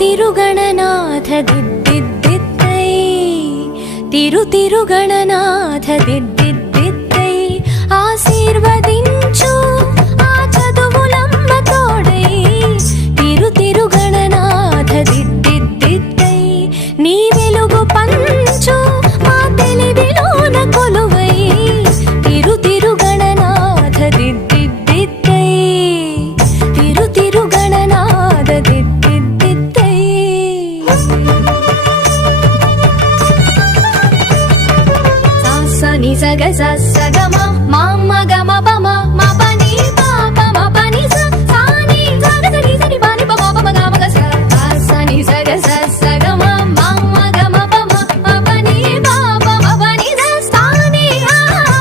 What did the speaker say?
తిరుగణనాథ దిద్దిద్దిద్దై తిరుగణనాథ దిద్దిద్దిద్దై ఆశీర్వదించు ఆ చదువులమ్మ తోడై తిరుగణనాథ దిద్దిద్దిద్దై నీ వెలుగు పంచు మా తెలివిలోన కొలువై తిరుగణనాథ దిద్దిద్దిద్దై తిరుగణనాథ దిద్దిద్దిద్దై స ని స గ స స గ మ మ మ గ మ ప మ మ ప